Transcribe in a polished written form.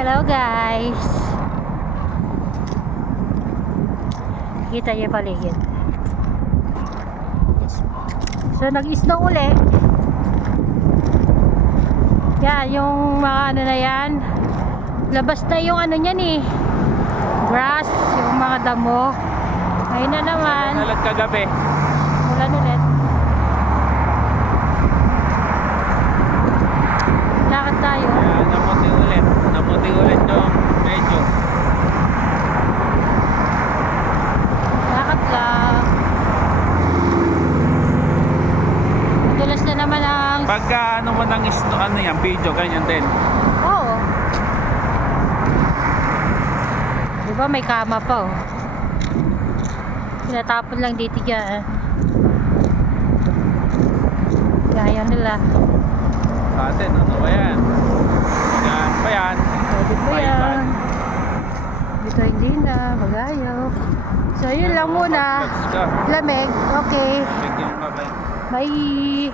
Hello guys. Kita niyo paligid. So nag-snow uli. Yan, yung mga ano na yan. Labas na yung ano niyan eh. Grass, yung mga damo. Ngayon na naman. Nalag kagabi. Ulan ulit. Lakad tayo. Kaya namuti ulit. Namuti ulit yung medyo. Lakad lang. Madulas na naman ang... Pagka ano mo ng ano yan, video, ganyan din. Oo. Diba may kama pa oh. Pinatapon lang dito dyan. Gaya nila. Sa atin, ano ba yan? Yan pa yan. Pwede po Maiban. yan. Dito hindi na. Magayaw. So yun lang muna. Let's go. Lamig. Okay. Bigyan ka ba? Bye.